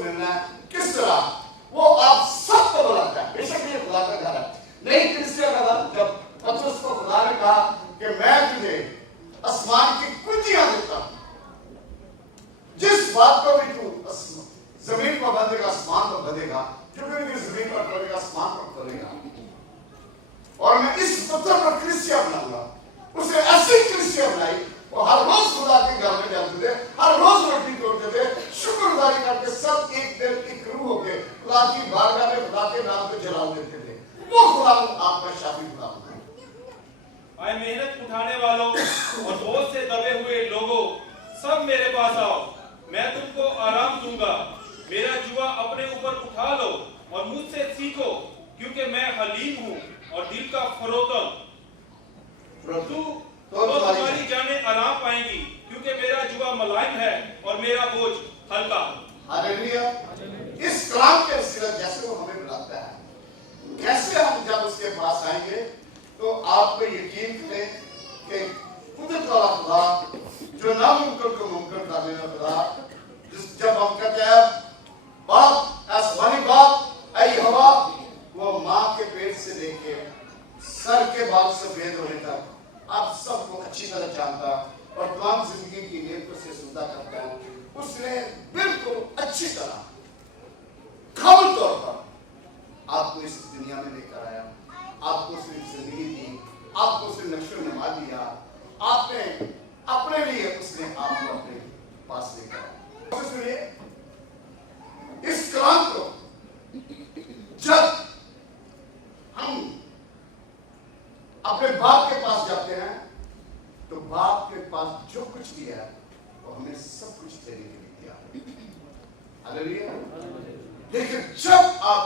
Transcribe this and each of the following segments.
मिलना है। किस तरह? वो आप सबको बुलाता है। बेशक ये खुदा का घर है, नहीं कलीसिया का घर। जब पतरस को खुदा ने कहा कि मैं तुझे आसमान की कुंजियां देता हूं, जिस बात को भी तू जमीन पर बंधेगा आसमान पर बंधेगा, जो भी जमीन पर खोलेगा आसमान पर खोलेगा, और मैं इस पत्थर पर कलीसिया बनाऊंगा। उसने ऐसी कलीसिया बनाई, वो हर रोज खुदा के घर में जाते थे, हर रोज रोटी तोड़ते थे, शुक्रगुजारी करके सब एक दिल एक रूह होके खुदा की बारगाह में खुदा के नाम पे जलाल देते थे। वो खुदा आपका शाफी खुदा है। आए मेहनत उठाने वालों और बोझ से दबे हुए लोगों, सब मेरे पास आओ, मैं तुमको आराम दूंगा। मेरा जुआ अपने ऊपर उठा लो और मुझसे सीखो, क्योंकि मैं हलीम हूँ और दिल का फरोतम। तो तुम्हारी जानें आराम पाएंगी, क्योंकि मेरा जुआ मुलायम है और मेरा बोझ हल्का। हालेलुया। इस कलाम के वसीले जैसे वो हमें बुलाता है, कैसे हम जब उसके पास आएंगे तो आपको यकीन करें कि कुदरत वाला खुदा, जो नामुमकिन को मुमकिन कर देने वाला खुदा, जब हम कहते हैं बाप, आसमानी बाप ऐ यहोवा, वो माँ के पेट से लेके सर के बाल सफेद होने तक आप सबको अच्छी तरह जानता और तमाम जिंदगी की नीयतों से सुनता करता है। उसने बिल्कुल अच्छी तरह काबिल तौर पर आपको इस दुनिया में लेकर आया, आपको उसने जिंदगी दी, आपको उसने नक्शो नमा दिया, आपने अपने लिए उसने आपको अपने पास लेकर आया। सुनिए इस कलाम को, जब हम अपने बाप के पास जाते हैं तो बाप के पास जो कुछ दिया है वो हमें सब कुछ देने के लिए दिया। हालेलुया। लेकिन जब आप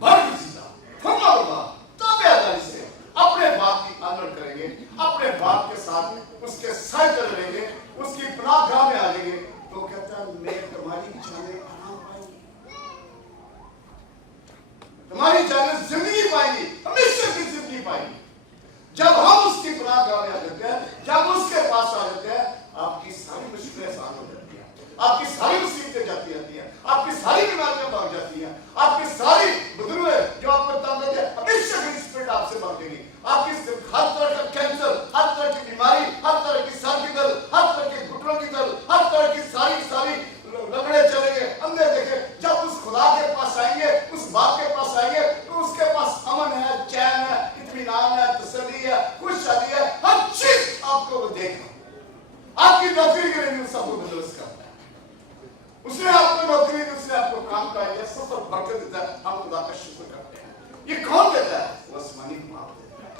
बढ़ सीधा फरमा ताबेदारी से अपने बाप की आदर करेंगे, अपने बाप के साथ उसके साथ चलेंगे, उसकी पनाहगाह में आ जाएंगे, तो कहता है मैं तुम्हारी जाने आराम पाएंगी, तुम्हारी जाने जिंदगी पाएंगी, हमेशा की जिंदगी पाएंगी। जब हम उसकी पनाहगाह में आ जाते हैं, जब उसके पास आ जाते हैं, आपकी सारी मुश्किलें आसान हो जाती हैं, आपकी सारी मुसीबतें जाती रहती हैं, आपकी सारी बीमारियां भाग जाती हैं, आपकी सारी बुजुर्ग जो आपको तंग करते हैं, हमेशा की स्पिरिट आपसे भागेगी। आपकी हर तरह का कैंसर, हर तरह की बीमारी, हर तरह की सर की दर्द, हर तरह के घुटनों की दर्द, हर तरह की सारी रगड़े चलेंगे, अंधे देखे। जब उस खुदा के पास आएंगे, उस बाप के पास आएंगे, तो उसके पास अमन है, चैन है, इत्मीनान है, तसल्ली है, खुशहाली है, हर चीज आपको वो देगा। आपकी नौकरी के लिए सबको बंदोबस्त करता है। उसने आपको नौकरी दी, उसने आपको काम कराया, सब पर बरकत देता है। हम खुदा का शुक्र करते हैं। ये कौन देता है? वो आसमानी बाप देता है।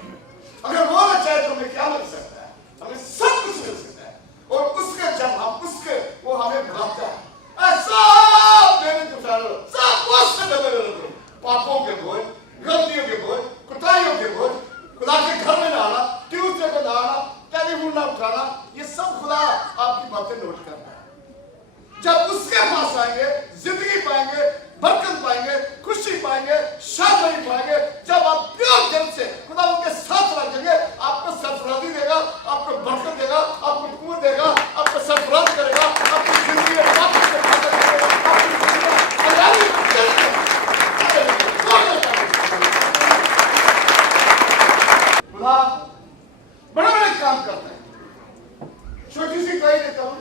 अगर वो ना चाहे तो हमें क्या मिल सकता है? हमें सब कुछ मिल सकता है। और उसके जब हम उसके वो हमें बुलाता है, सब मेरे उठाओ, सब उससे दबे रहो, पापों के बोझ, गलतियों के बोझ, कुताहियों के बोझ, खुदा के घर में ना आना, ट्यूसडे को ना आना, टेलीफोन ना उठाना, ये सब खुदा आपकी बातें नोट करता है। जब उसके पास आएंगे, जिंदगी पाएंगे, बरकत पाएंगे, खुशी पाएंगे, शांति पाएंगे। जब आप प्योर दिल से खुदा उनके साथ रह जाएंगे, आपको सरफराजी देगा, आपको बरकत देगा, आपको कुवत देगा, आपको सरफराज करेगा, आपकी जिंदगी में वापस से बरकत देगा, आपकी जिंदगी में हरियाली बखेरेगा। खुदा बड़े-बड़े काम करता है। छोटी सी कही देता हूं,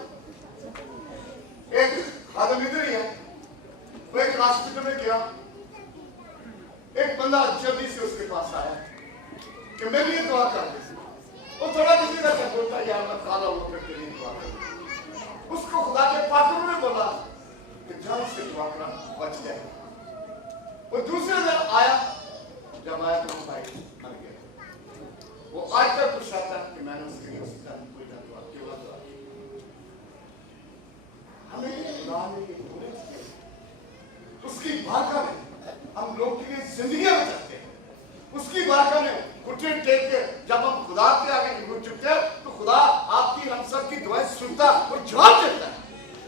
एक आदमी इधर ही है, वो एक हॉस्पिटल में गया, एक बंदा जल्दी से उसके पास आया कि मेरे लिए दुआ कर दे। वो थोड़ा किसी का बोलता यार मैं काला हूं, फिर तेरी दुआ कर। उसको खुदा के पात्र ने बोला कि जान से दुआ करा, बच जाए। वो दूसरे दिन आया, जब आया तो भाई मर गया। वो आज तक पूछा था कि मैंने उसके लिए उसका कोई दुआ क्यों दुआ की। हमें खुदा ने ये पूरे उसकी बारगाह में हम लोग के लिए जिंदगी बचाते हैं। उसकी बारगाह में घुटने टेक के जब हम खुदा के आगे घुट चुकते हैं, तो खुदा आपकी हम सब की दुआएं सुनता और जवाब देता है।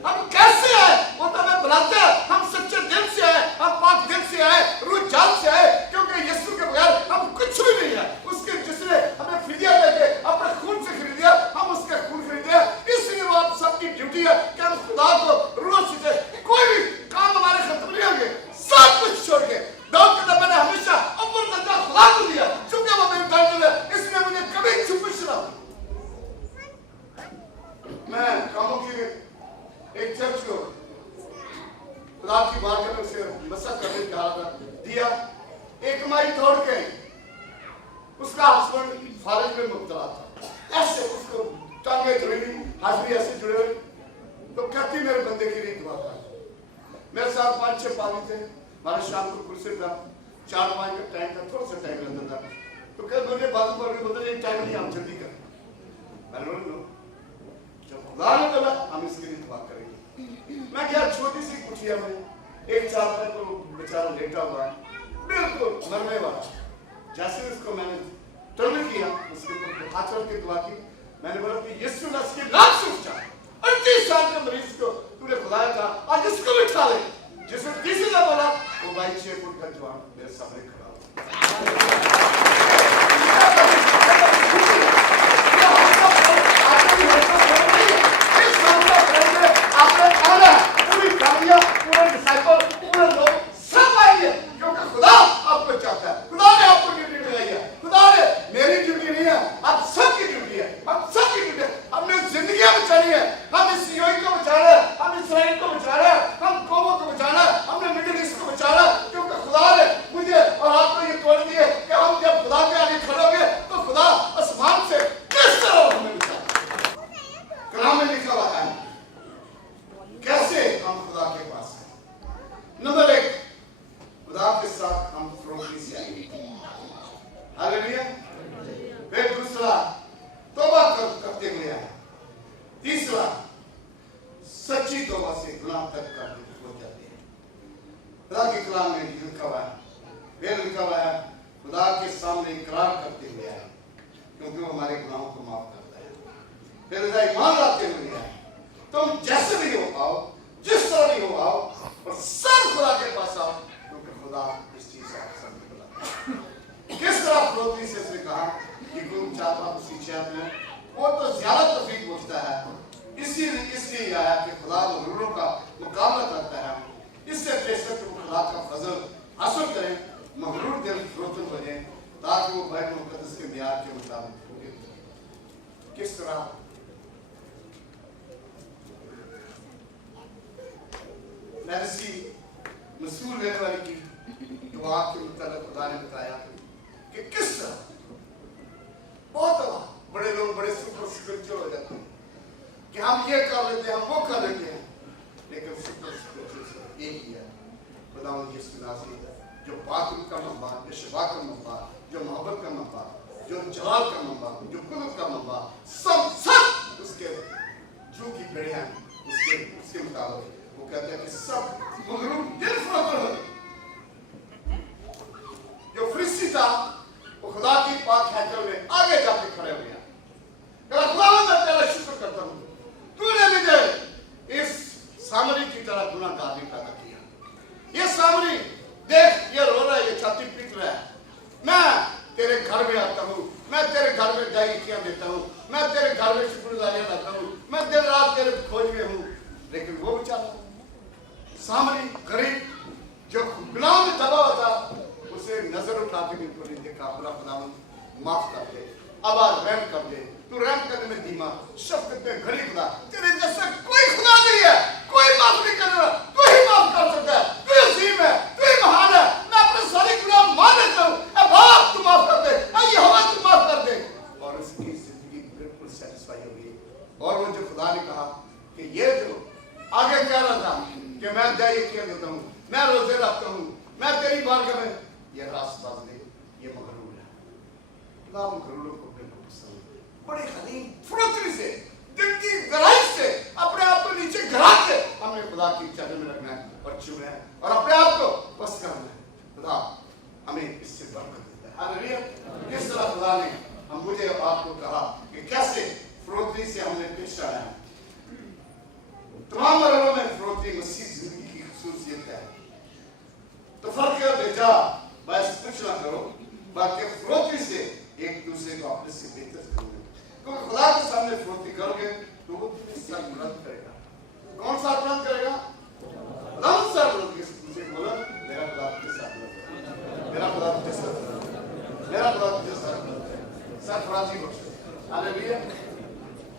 हम कैसे आए? वो तो हमें बुलाते हैं, हम सच्चे दिल से आए, हम पाक दिल से आए, रूह जान से आए, क्योंकि यीशु के बगैर हम कुछ भी नहीं है। उसके जिसने हमें फिदिया देके अपने खून से खरीदा, हम उसके खून खरीदे। इसलिए वो आप सबकी ड्यूटी है कि हम खुदा को रूह से कोई भी काम खुदा की बारगाह में उसे मसक करने का दिया। एक माई तोड़ के उसका हस्बैंड फारिज में मुब्तला था, ऐसे उसको टांगे जुड़ी हुई, हाथ भी ऐसे जुड़े हुए। तो कहती मेरे बंदे के लिए दुआ कर। मेरे साथ 5-6 पानी थे, हमारे शाम को कुर्सी था, 4-5 का टाइम था, थोड़ा सा टाइम लगता था। तो कल मुझे बाजू पर बोलते ये टाइम नहीं, हम जल्दी कर। मैंने बोला जब खुदा ने बोला हम इसके लिए दुआ करेंगे। मैं क्या छोटी सी कुटिया में एक चादर को बेचारा लेटा हुआ है, बिल्कुल मरने वाला। जैसे उसको मैंने टर्न किया, उसके ऊपर हाथ रख के दुआ की। मैंने बोला कि यीशु मसीह की लात से उठा, 38 साल के मरीज को तूने खुदाया था, आज इसको भी उठा ले। जिसने तीसरी बार बोला वो भाई 6 फुट का जवान मेरे सामने खड़ा हुआ।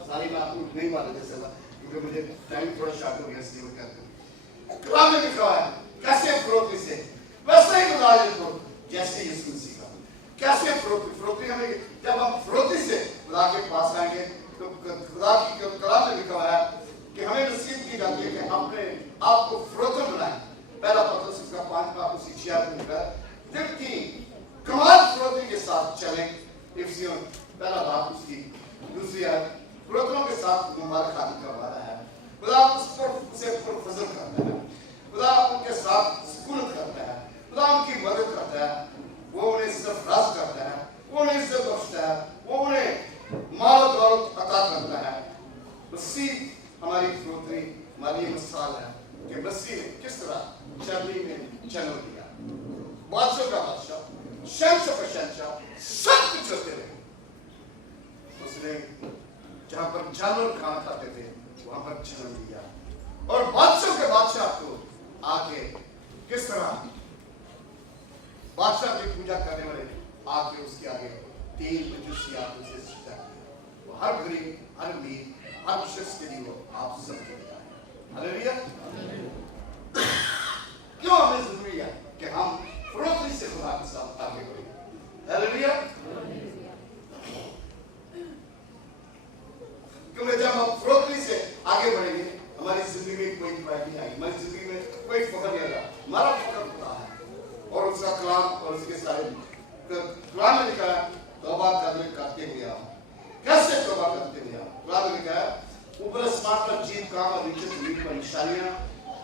सारी बात नहीं मालूम जैसे क्योंकि मुझे टाइम थोड़ा शॉर्ट हो गया इसलिए मैं कहता हूँ। कलाम में लिखा है कैसे फरोख्ती से, वैसे ही मुजाहिर को जैसे यीशु मसीह का। कैसे फरोख्ती हमें, जब हम फरोख्ती से खुदा के पास आएंगे तो खुदा की कलाम में लिखा है कि हमें नसीब की जाती है कि अपने आप को फरोख्त बनाएं। पहला पत्रस उसका 5:6 में लिखा है जबकि कमाल फरोख्ती के साथ चलें। इफिसियों पहला बात उसकी दूसरी है फरोख्तों के साथ मुबारक खाने का वादा है। खुदा उसे फजल करता है, खुदा उनके साथ सुकून करता है, खुदा उनकी मदद करता है, वो उन्हें सरफराज करता है, वो उन्हें इज्जत बख्शता है, वो उन्हें माल और दौलत अता करता है। मसीह हमारी फरोख्ती, हमारी मिसाल है कि मसीह ने किस तरह चरनी में जन्म दिया, बादशाह का बादशाह, शहंशाह का शहंशाह, सब कुछ होते रहे। उसने जहां पर जानवर खाना खाते थे वहां पर जन्म दिया और बादशाह के बादशाह को आके किस तरह बादशाह की पूजा करने वाले आके उसके आगे 3 मजूसी आके उसे सजदा किया। वो हर गरीब, हर अमीर, हर शख्स के लिए वो आप सबके लिए आए। हालेलुया। क्यों हमें जरूरी है कि हम फरोख्ती से खुदा के साथ आगे बढ़ें। हालेलुया। क्योंकि जब हम फरोख्ती से आगे बढ़ेंगे हमारी जिंदगी में कोई बुराई नहीं आएगी, हमारी जिंदगी में कोई फख्र नहीं आएगा। हमारा फख्र खुदा है और उसका कलाम और उसके सारे कलाम में लिखा है तौबा करते हुए आओ। कैसे तौबा करते हुए आओ? कलाम में लिखा है ऊपर आसमान पर जीत काम और नीचे जमीन पर निशानियां,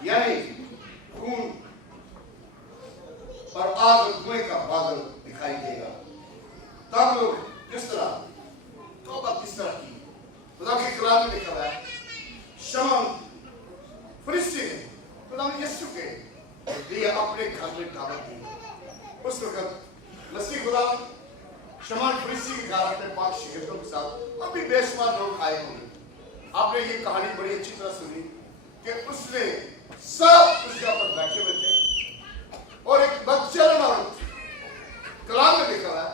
यानी खून और आग और धुएं का बादल दिखाई देगा। तब लोग किस तरह तौबा किस तरह की? खुदा के कलाम में लिखा है शमौन फरिश्ते ने खुदा ने यीशु के लिए अपने घर में दावत दी। उस वक्त मसीह खुदा शमौन फरिश्ते के घर अपने 5 शिगिर्दों के साथ अभी बेशुमार लोग आए होंगे। आपने ये कहानी बड़ी अच्छी तरह सुनी कि उसने सब उस जगह पर बैठे हुए थे और एक बदचलन औरत कलाम में लिखा है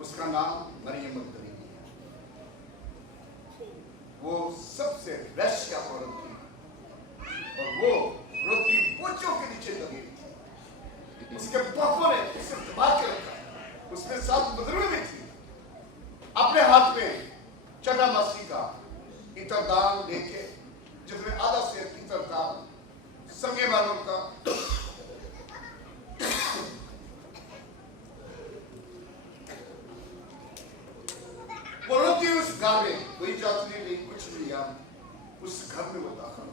उसका नाम मरियम मगदलीनी है। वो सबसे वैश्य औरत थी और वो रोटी बोझों के नीचे दबी थी। उसके पापों ने उसे दबा के रखा। उसमें 7 बुजुर्ग भी थी। अपने हाथ में चटा मसीह का इतरदान लेके जिसमें आधा से इतर था संगे वालों का वो रोटी उस घर में कोई जाती नहीं कुछ नहीं यार उस घर में वो दाखिल हो।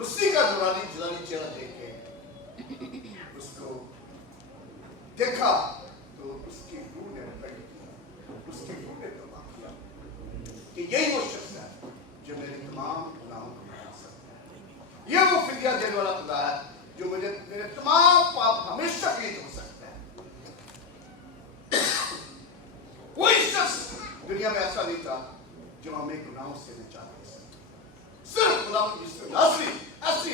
मसीह का दुरानी चेहरा देख के उसको देखा तो उसकी रूह ने प्रकट किया, उसकी रूह ने तबाह किया कि यही वो शख्स है जो मेरे तमाम गुनाहों को मिटा सकता है। ये वो फिदिया देने वाला खुदा है जो मुझे मेरे तमाम पाप हमेशा के लिए धो सकता है। कोई शख्स दुनिया में ऐसा नहीं था जो हमें गुनाहों से निजात दे सकता। सिर्फ खुदा की नाज़री ऐसी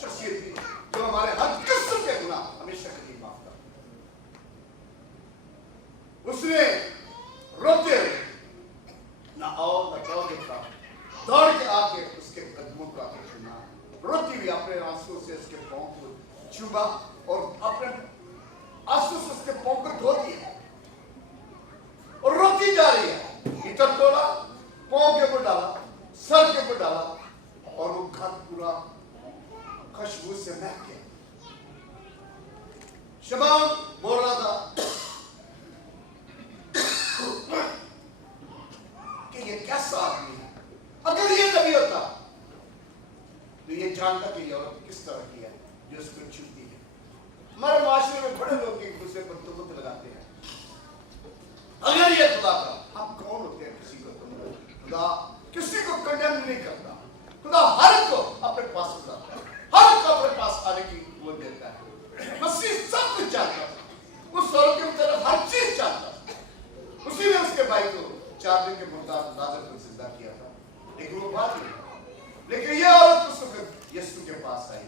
शख्सियत थी जो हमारे हर किस्म के गुनाह हमेशा के लिए माफ कर। उसने रोते हुए ना आओ ना जाओ देखा, दौड़ के आके उसके कदमों का छूना, रोती हुई अपने आंसू से उसके पांव को छुआ और अपने आंसू से उसके पांव को धो दिया और रोती जा रही है। इतर तोड़ा, पांव के ऊपर डाला, सर के ऊपर डाला और वो घर पूरा खुशबू से महक गया। शमौन बोल रहा था कि ये कैसा आदमी है। अगर ये नबी होता तो ये जानता कि ये औरत किस तरह की है जो उसको छूती है। हमारे माशरे में बड़े लोग एक दूसरे पर तुहमत लगाते हैं। अगर ये खुदा का, हम कौन होते हैं किसी को खुदा किसी को कंडेम नहीं करता। खुदा हर को अपने पास बुलाता है, हर को अपने पास आने की वो देता है। मसीह सब कुछ जानता था, उस औरत की तरफ हर चीज जानता था। उसी ने उसके भाई को 4 दिन के मुताबिक लाजर को जिंदा किया था, लेकिन वो बात नहीं। लेकिन ये औरत उस वक्त यीशु के पास आई,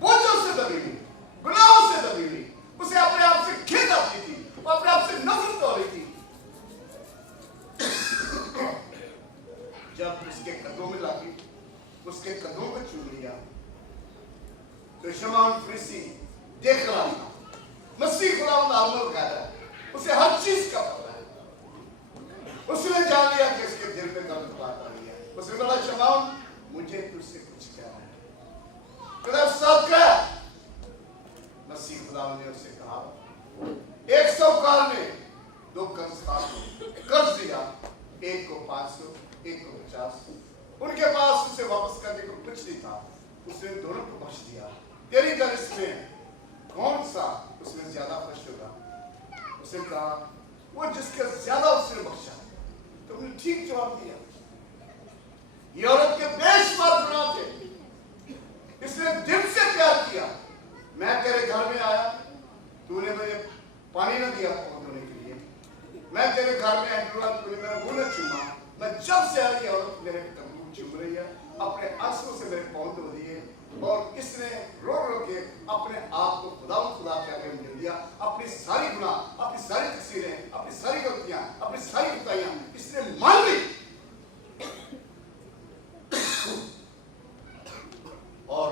बोझों से दबी हुई, गुनाहों से दबी हुई, उसे अपने आप से खेद आती थी, वो अपने आप से नफरत हो रही थी। जब उसके कदमों में लाके उसके कदमों को चूम लिया। तो शमौन फरीसी देख रहा था मसीह खुदावंद आलमल कह रहा है, उसे हर चीज का पता है। उसने जान लिया कि इसके दिल में गलत बात आ रही है। उसने बोला शमौन मुझे तुझसे कुछ कहना है। खुदा सब क्या? मसीह खुदावंद ने उससे कहा, एक साहूकार ने दो कर्जदार को कर्ज दिया, एक को 500 एक को 50। उनके पास उसे वापस करने को कुछ नहीं था, उसने दोनों को बख्श दिया। तेरी दरिश में कौन सा उसमें ज्यादा खुश होगा? उसने कहा वो जिसके ज्यादा उसने बख्शा। तुमने ठीक जवाब दिया। ये औरत के बेशुमार गुनाह थे, इसने दिल से प्यार किया। मैं तेरे घर में आया, तूने मुझे पानी न दिया पौध धोने के लिए। मैं तेरे घर में आया, तूने मेरा मुंह न चूमा। मैं जब से आई औरत मेरे कदम चूम रही है, अपने आंसुओं से मेरे पौध धो दिए। और इसने रो रो के अपने आप को खुदा के आगे दे दिया। अपनी सारी गुनाह, अपनी सारी तकसीरें, अपनी सारी गलतियां, अपनी सारी बुराइयां इसने मान ली। और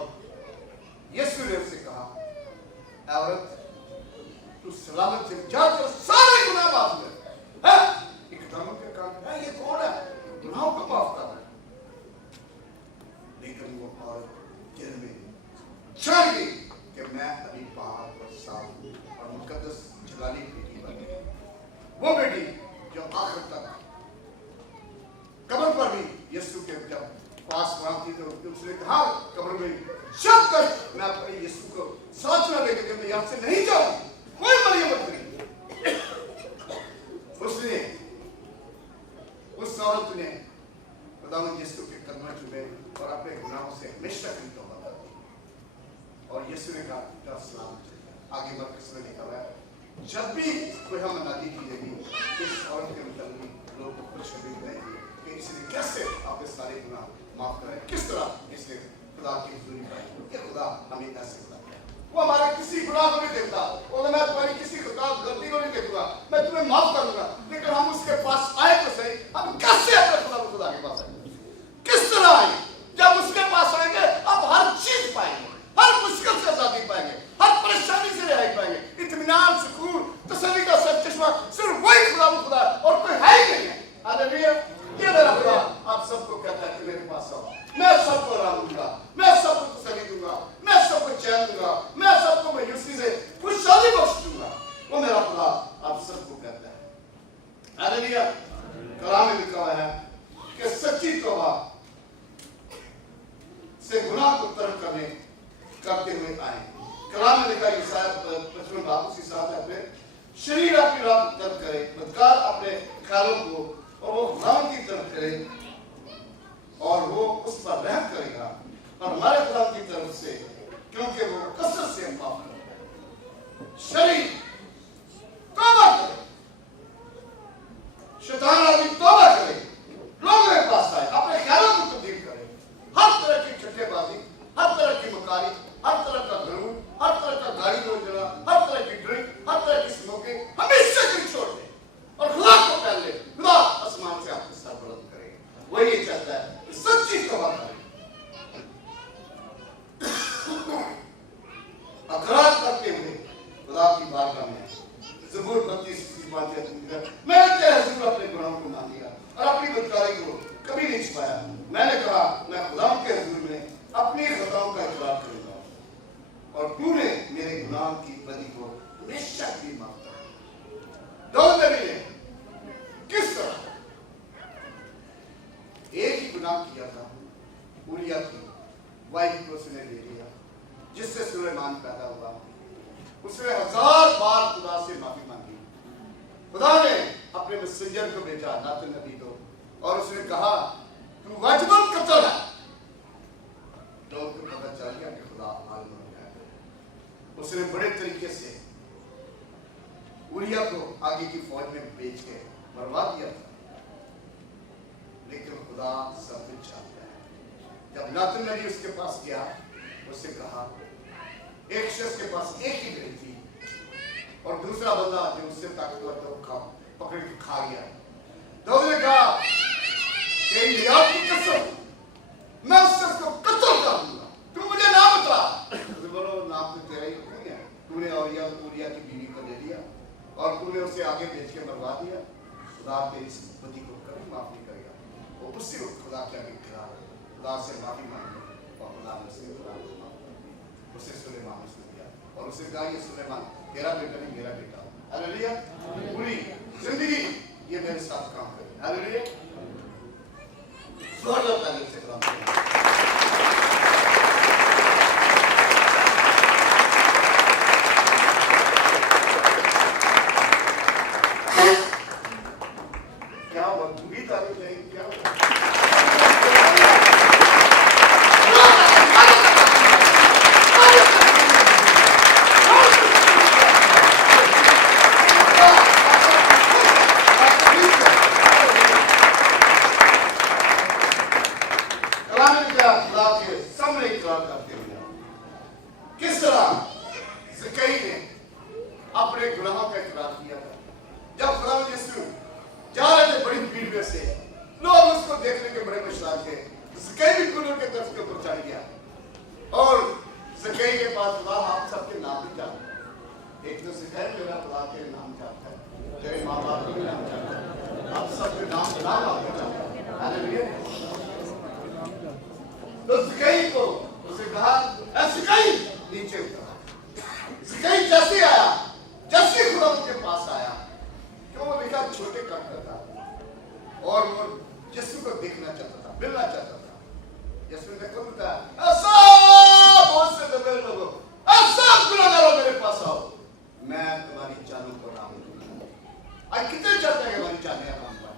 यीशु ने उससे कहा, औरत तू सलामत चल जा, तेरे सारे गुनाह माफ हुए। एकदम के काम है, ये कौन है गुनाहों को माफ कर रहा है? लेकिन वो औरत दिल में चढ़ गई कि मैं अभी बाहर पर साफ हूं और मुकद्दस जलाली बेटी बन गई। वो बेटी जब आखिर तक कब्र पर भी यीशु के जब पास पहुंची तो उसने कहा कब्र में, जब तक मैं अपने यीशु को साथ न लेकर मैं यहाँ से नहीं जाऊं, कोई मरियम मत करी। उसने उस औरत ने खुदावंद यीशु के कदमों चूमे और अपने गुनाहों से हमेशा की तौबा कर दी। और यीशु ने कहा जा सलाम चल। आगे बढ़कर इसमें लिखा हुआ है, जब भी कोई हम मनादी की जाएगी इस औरत के मुताबिक लोग खुशखबरी देंगे कि इसने कैसे अपने सारे गुनाह माफ कराए, किस तरह इसने खुदा की हुजूरी पाई। ये खुदा हमें ऐसे बताता है, वो हमारे किसी गुनाह को नहीं देखता। और मैं तुम्हारी किसी गलती को नहीं देखूंगा, मैं तुम्हें माफ कर दूंगा। लेकिन हम उसके पास आए तो सही, हम कैसे अपने खुदा के पास आएंगे? किस तरह आएंगे? जब उसके पास आएंगे अब हर चीज पाएंगे, हर मुश्किल से आजादी पाएंगे, हर परेशानी से रिहाई पाएंगे। इत्मीनान, सुकून, तसल्ली का सब चश्मा सिर्फ वही खुदा और कोई है ही नहीं है। हालेलुया। ये मेरा खुदा आप सबको कहता है कि मेरे पास आओ, मैं सबको आराम दूंगा, मैं सबको तसल्ली दूंगा, मैं सबको चैन दूंगा, मैं सबको मायूसी से खुशहाली बख्श दूंगा। वो मेरा खुदा आप सबको कहता है। हालेलुया। कलाम में लिखा हुआ है कि सच्ची तौबा से गुनाह को तर्क करते हुए आए। कलाम में लिखा यशायाह 55 बाब उसी साथ है, अपने शरीर अपनी राह तर्क करे, बदकार अपने ख्यालों को और वो खुदा की तरफ करे और वो उस पर रहम करेगा और हमारे खुदा की तरफ से, क्योंकि वो कसरत से माफ करता है। शरीर तौबा करे, शैतान आदमी तौबा करे, लोगों के पास आए, अपने ख्यालों को तब्दील करे, हर तरह की ठट्ठेबाजी, हर तरह की मकारी, हर तरह का घरूर, हर तरह का गाड़ी रोजना, हर तरह की ड्रिंक, हर तरह की स्मोकिंग हमेशा की छोड़ दे और खुदा को पहले खुदा आसमान से आपके सर बुलंद करेगा। वही ये चाहता है कि सच्ची तौबा करें, अकरार करते हुए खुदा की बारगाह में। ज़बूर 32:5 मैं तेरे हुजूर अपने गुनाहों को मान लिया और अपनी बदकारी को कभी नहीं छुपाया। मैंने कहा मैं खुदा के हुजूर में अपनी खताओं का इकरार करूंगा और तूने मेरे गुनाह की बदी को हमेशा के लिए माफ कर। दाऊद नबी ने किस तरह एक ही गुनाह किया था, उरिया की वाइफ को उसने ले लिया, जिससे सुलेमान पैदा हुआ। उसने 1000 बार खुदा से माफी मांगी। खुदा ने अपने मैसेंजर को भेजा नातन नबी को और उसने कहा तू वाजिबन कत्ल है। दाऊद को पता चल गया कि खुदा आलम है। उसने बड़े तरीके से उरिया को आगे की फौज में भेज के मरवा दिया था। लेकिन खुदा सब कुछ जानता है। जब नातन नबी उसके पास गया, उससे कहा एक शख्स के पास एक ही घड़ी थी और दूसरा बंदा जो उससे ताकतवर था पकड़ के खा गया। दाऊद ने कहा तेरी याद की कसम उसे आगे भेज के मरवा दिया। खुदा तेरी इस बदी को कभी माफ नहीं करेगा। वो उसी वक्त खुदा के आगे गिरा, खुदा से माफी मांगी और खुदा ने उसे उसे सुलेमान उसने दिया और उसे कहा ये सुलेमान तेरा बेटा नहीं मेरा बेटा। हालेलुया। पूरी जिंदगी ये मेरे साथ काम करे। हालेलुया। स्वर्ग पहले से काम करे। क्या हुआ? तुम्ही तारीफ नहीं क्या हुआ? किस तरह ज़कई ने अपने गुनाहों का इकरार किया था। जब खुदा यीशु जा रहे थे बड़ी भीड़ में से, लोग उसको देखने के बड़े मशहूर थे। ज़कई भी कुल्लू के तरफ के ऊपर चढ़ गया और ज़कई के पास खुदा आप सबके नाम भी जानता है। एक तो ज़कई मेरा खुदा के नाम जानता है, तेरे माँ बाप के भी नाम जानता है, आप सबके नाम आपको जानता है। हालेलुया। तो ज़कई को उसे कहा ज़कई नीचे उतरा। ज़कई जैसे आया, जैसे खुदा के पास आया, क्यों वो लिखा छोटे कद का था और वो यीशु को देखना चाहता था, मिलना चाहता था। यीशु ने कहा ऐसा बहुत से दबे लोगों, ऐसा गुनाहगारों मेरे पास आओ, मैं तुम्हारी जानों को आराम दूंगा। आज कितने चाहते हैं हमारी जानें आराम पाए?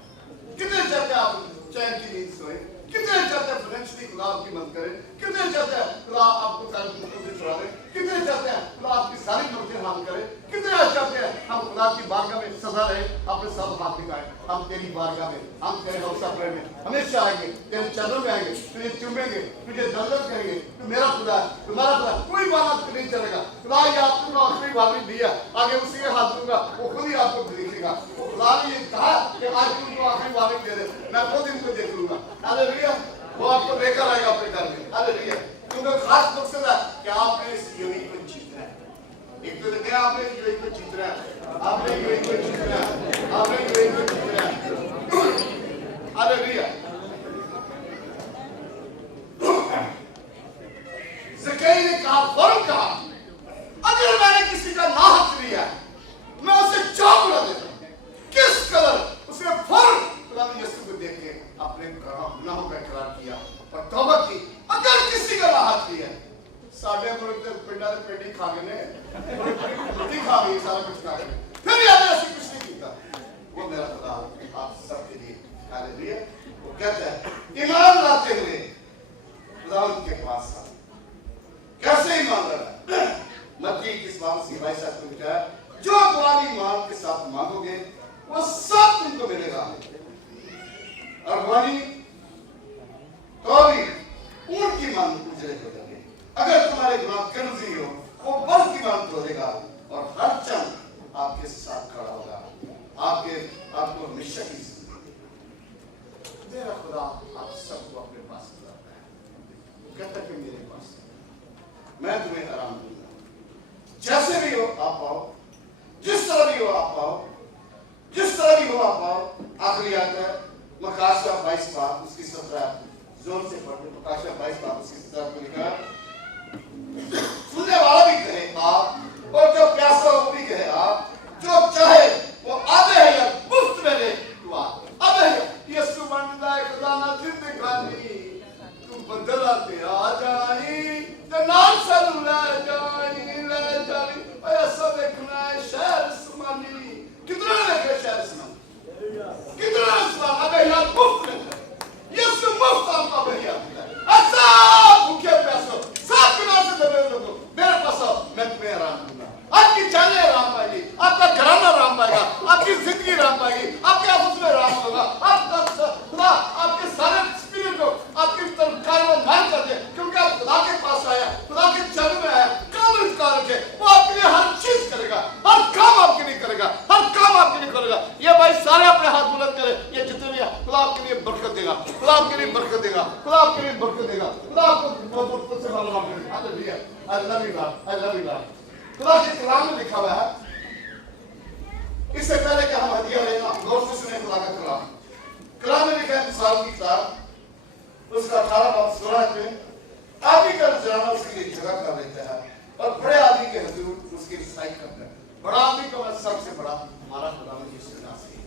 कितने चाहते हैं आप चैन की नींद सोए? कितने चाहते हैं फाइनेंशियली खुदा आपकी मदद करे? कितने चाहते हैं खुदा आपको सारी मुसीबतें छुड़ा दे? कितने चाहते हैं खुदा आपकी सारी मर्जियां हासिल करे? कितने चाहते हैं हम खुदा की बारगाह में सदा रहे, अपने सब हाथ दिखाएं, हम तेरी बारगाह में, हम तेरे हौसला में हमेशा आएंगे, तेरे चरणों में आएंगे, तुझे चूमेंगे, तुझे दंडवत करेंगे। तू मेरा खुदा है, तुम्हारा खुदा, कोई बात नहीं चलेगा। खुदा ये आपको आखिरी वार्निंग दिया, आगे उसी के हाथ दूंगा, वो खुद ही आपको देखेगा। वो खुदा ने ये कहा कि आज तुमको आखिरी वार्निंग दे दे, मैं खुद इनको देख लूंगा। हालेलुया। वो आपको लेकर आएगा अपने घर में। हालेलुया। क्योंकि खास मकसद है कि आपने इस यूनिट को जीतना है। एक तो क्या आपने इस यूनिट को जीतना है, आपने यूनिट को जीतना है, आपने यूनिट को जीतना है। हालेलुया। ज़कई ने कहा, फौरन कहा, अगर मैंने किसी का ना हक लिया मैं उसे जान बुला देता हूं। किस कदर उसने फौरन खुदा यीशु को देख के अपने गुनाहों का इकरार किया और तौबा की। अगर किसी का ना हक लिया, साढ़े पिंडा ने पेटी खा गए ने, रोटी खा गई, सारा कुछ खा गए, फिर याद ऐसी कुछ नहीं किया। वो मेरा खुदा आप सबके लिए। हालेलुया। वो कहता है ईमान लाते हुए खुदा उनके पास आ। कैसे ईमान लाना? मत्ती 21:22 को लिखा है, जो दुआ ईमान के साथ मांगोगे वो सब तुमको मिलेगा। और वाणी तो भी उनकी मांग उजड़े हो जाएंगे। अगर तुम्हारे गुनाह कमज़ोर हो, वो बल की मांग तोड़ेगा और हर चंद आपके साथ खड़ा होगा, आपको हमेशा की जिंदगी। मेरा खुदा आप सबको अपने पास बुलाता है, कहता है कि मेरे पास मैं तुम्हें आराम दूंगा। जैसे भी हो आप आओ, जिस तरह भी हो आप आओ, जिस तरह भी हो आप आओ। आखिरी आता है मकाशा 22 उसकी 17 जोर से पढ़ो। मकाशा 22 उसकी 17 को लिखा, सुनने वाला भी कहे आप और जो प्यासा वो भी कहे आप, जो चाहे वो आधे है या मुफ्त में ले दुआ। आधे है यीशु मंदा खुदाना जिंदगानी तू बदलाते आ जाई ते नाम सल ले जाई ऐसा देखना है शहर सुमानी। कितना देखे शहर सुमानी, कितना सुमानी। अबे यार मुफ्त में यीशु मुफ्त आपका भैया ऐसा भूखे प्यासो सब गुनाह से दबे लोगों मेरे पास आओ, मैं तुम्हें आराम दूंगा। आपकी जाने आराम पाएगी, आपका घराना आराम पाएगा, आपकी जिंदगी आराम पाएगी, आपके ऑफिस में आराम होगा, आपका खुदा आपके सारे स्पिरिट को आपकी तरफ कार्य मान कर दे, क्योंकि आप खुदा के पास आया, खुदा के चरण में आया। काम रखे वो आपके लिए हर चीज करेगा, हर काम आपके लिए करेगा, हर काम आपके लिए करेगा। ये भाई सारे अपने हाथ बुलंद करे, ये जितने भी खुदा आपके लिए बरकत देगा, खुदा आपके लिए बरकत देगा, खुदा आपके लिए बरकत देगा, खुदा आपको बहुत से मालूम करेगा। Hallelujah. I love you Lord, I love you Lord. खुदा के कलाम में लिखा हुआ है इससे पहले कि हम हदिया लेना गौर से सुने खुदा का कलाम। कलाम में लिखा है मिसाल की किताब उसका 18 बाब 16 में आदमी का नजराना उसके लिए जगह कर लेता है और बड़े आदमी के हुजूर उसकी रिसाई करता है। बड़ा आदमी का मतलब सबसे बड़ा हमारा खुदा यीशु मसीह।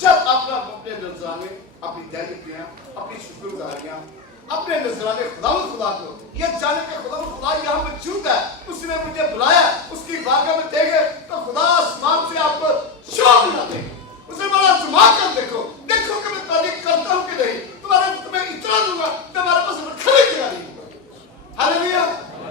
जब अपना अपने नजराने अपनी दैनिकियां अपनी शुक्रगुजारियां अपने नजराने खुदा को ये जाने के खुदा यहाँ मौजूद है, उसने मुझे बुलाया, उसकी बारगाह में देंगे तो खुदा आसमान से आपको शौक मिला देगा। उसे बड़ा जुमा कर देखो कि मैं तारीफ करता हूँ कि नहीं। तुम्हें इतना दूंगा तुम्हारे पास रखने की जगह नहीं होगा। हालेलुया।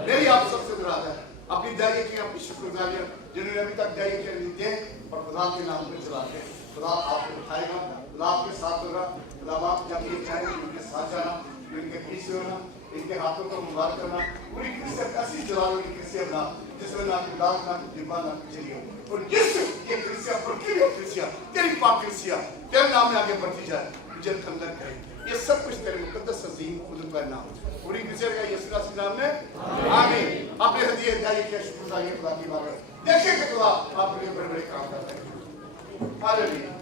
मेरी आप सबसे मुराद है अपनी दैनिक की अपनी शुक्रगुजारियां जिन्होंने अभी तक दैनिक के लिए दिए और खुदा के नाम पे चलाते हैं। खुदा आपको उठाएगा, खुदा आपके साथ होगा। खुदा आप जब ये चाहेंगे उनके साथ जाना, उनके पीछे होना, इनके हाथों को मुबारक करना, पूरी क्रिसिया ऐसी जलालों की क्रिसिया बना जिसमें ना कोई दाग ना कोई डिब्बा ना कुछ नहीं हो। और यीशु ये क्रिसिया बढ़ती हुई क्रिसिया तेरी पाक क्रिसिया तेरे नाम में आगे बढ़ती जाए, मुझे खंडन करे। ये सब कुछ तेरे मुकद्दस अजीम खुदा का नाम पूरी क्रिसिया का यीशु के नाम में आमीन। अपने हदिये जाइए क्या शुक्रगुजारी खुदा की बात देखिए कि खुदा आपके लिए बड़े-बड़े काम करता है। हालेलुया।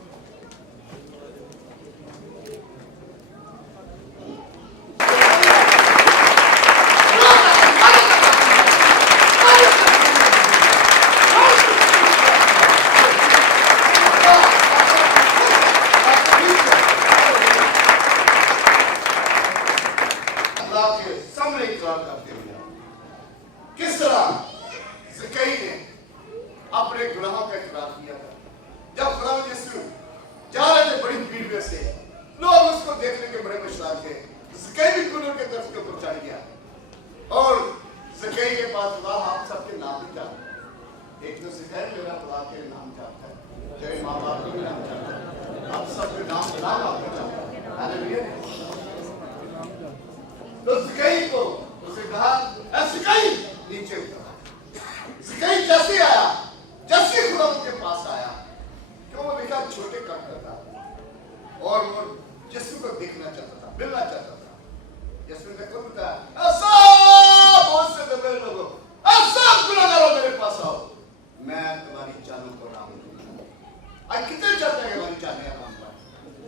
किस तरह ज़कई ने अपने गुनाहों का इकरार किया था। जब खुदा यीशु जा रहे थे बड़ी भीड़ में से, लोग उसको देखने के बड़े मशराक थे। ज़कई भी गुनाह के तरफ के ऊपर चढ़ गया और ज़कई के पास खुदा आप सबके नाम भी जानता है। एक तो ज़कई मेरा खुदा के नाम जानता है, तेरे माँ बाप के नाम जानता है, आप सबके नाम आपको जानता है। हालेलुया। तो ज़कई को उसने कहा ज़कई नीचे उतरा। ज़कई जैसे आया, जैसे खुदा के पास आया, क्यों वो देखा छोटे कद का था और वो यीशु को देखना चाहता था, मिलना चाहता था। यीशु ने कहा बेटा ऐसा बहुत से दबे लोगों, ऐसा गुनाहगारों मेरे पास आओ, मैं तुम्हारी जानों को आराम दूंगा। आज कितने चाहते हैं हमारी जानें आराम पाए,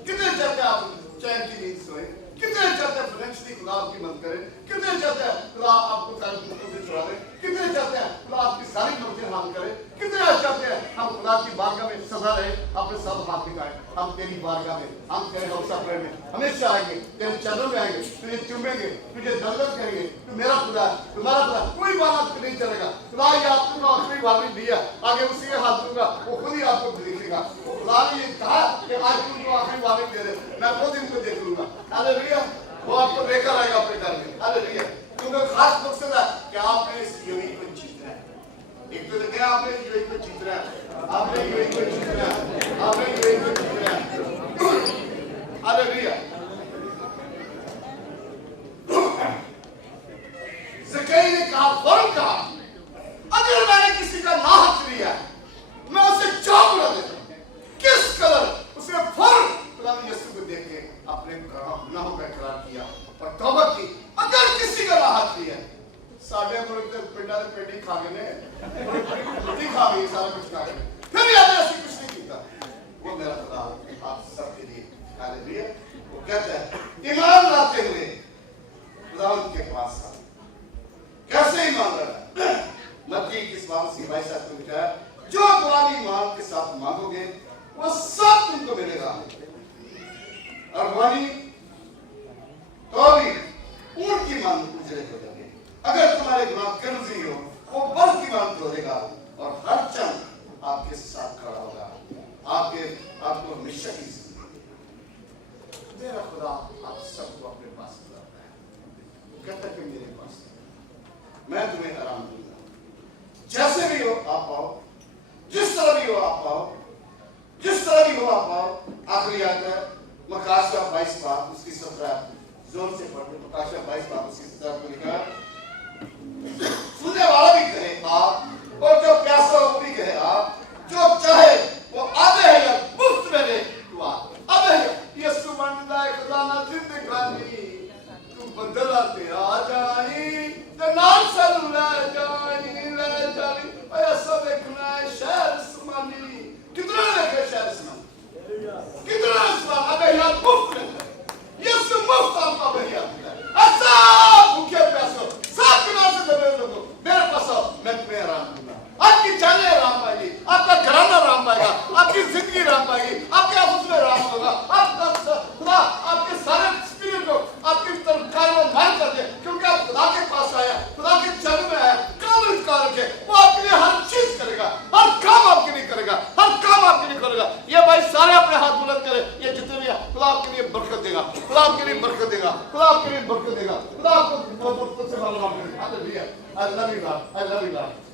कितने चाहते हैं आप चैन की नींद सोए, कितने चाहते हैं फाइनेंशियली खुदा आपकी मदद करे, कितने चाहते हैं खुदा आपको तारीफ से छुड़ा दे, कितने चाहते हैं खुदा आपकी सारी मर्जियां हासिल करे, कितने चाहते हैं हम खुदा की बारगाह में सदा रहे, अपने सब हाथ दिखाएं। हम तेरी बारगाह में, हम तेरे हौसला प्रेम में हमेशा आएंगे, तेरे चरणों में आएंगे, तुझे चूमेंगे, तुझे दर्द करेंगे। तू मेरा खुदा है, तुम्हारा खुदा, कोई बात नहीं चलेगा। खुदा ये आपको आखिरी वार्निंग दिया, आगे उसी के हाथ दूंगा, वो खुद ही आपको देखेगा। खुदा ने ये कहा कि आज तुमको आखिरी वार्निंग दे दे, मैं खुद इनको देख लूंगा। हालेलुया। वो आपको लेकर आएगा अपने घर में। हालेलुया। क्योंकि खास मकसद है कि आपने इस यूनिट को जीतना है। एक तो देखिए आपने यूनिट को जीतना है, आपने यूनिट को जीतना है, आपने यूनिट को जीतना है। हालेलुया। ज़कई ने कहा फौरन कहा अगर मैंने किसी का ना हक लिया मैं उसे जान ना देता। किस कदर उसने फौरन खुदा यीशु को देख के अपने गुनाहों का इकरार किया और तौबा की। अगर किसी का ना हक लिया साढ़े मुल्क के पिंडा के पेटी खा गए ने रोटी खा गई सारा कुछ खा गए फिर याद ऐसे कुछ नहीं किया। वो मेरा खुदा आप सबके लिए हालेलुया। वो कहता है ईमान लाते हुए खुदा के पास आ। कैसे ईमान लाना? मत्ती 21:22 में लिखा है जो तुम्हारी ईमान के साथ मांगोगे वो सब तुमको मिलेगा। अरवानी तो भी ऊंट की मांग उजड़े हो जाएंगे। अगर तुम्हारे गुनाह कमजोरी हो वो बल की मांग तोड़ेगा और हर चंद आपके साथ खड़ा होगा। आपको हमेशा की मेरा खुदा आप सबको अपने पास बुलाता है। कहता कि मेरे पास मैं तुम्हें आराम दूंगा। जैसे भी हो आप आओ, जिस तरह भी हो आप आओ, जिस तरह भी हो आप आओ। आखिरी आयत है मकाशा 22 उसकी 17 जोर से पढ़ लो। मकाशा 22 उसकी 17 को लिखा सुनने वाला भी कहे आप और जो प्यासा हो भी कहे आप, जो चाहे वो आधे है या मुफ्त में ले तू आ। आधे है यीशु मंडला खुदा ना जिंदगानी तू बदलाते आ जाई ते नाम सल ले जाई ऐसा देखना है शहर उस्मानी, कितना देखे शहर उस्मानी, कितना उस्मान अबे यार मुफ्त है, यीशु मुफ्त आपका भैया, अच्छा भूखे प्यासे सब किनारे से दबे लोगों मेरे पास आओ, मैं तुम्हें आराम दूंगा, आपकी जानें आराम पाएगी, आपका घराना आराम पाएगा, आपकी जिंदगी आराम पाएगी, आपके ऑफिस में आराम होगा, आपका खुदा आपके सारे स्पिरिट को आपकी तरफ कार्य मान कर दे, क्योंकि आप खुदा के पास आया, खुदा के चरण में आया, काबिल कारक है, वो आपके लिए हर चीज करेगा, हर काम आपके लिए करेगा, हर काम आपके लिए करेगा। ये भाई सारे अपने हाथ बुलंद करें, ये जितने भी हैं, खुदा आपके लिए बरकत देगा, खुदा आपके लिए बरकत देगा, खुदा आपके लिए बरकत देगा, खुदा आपको बहुत से मालूम आपके लिए। Hallelujah, I love you Lord, I love you Lord.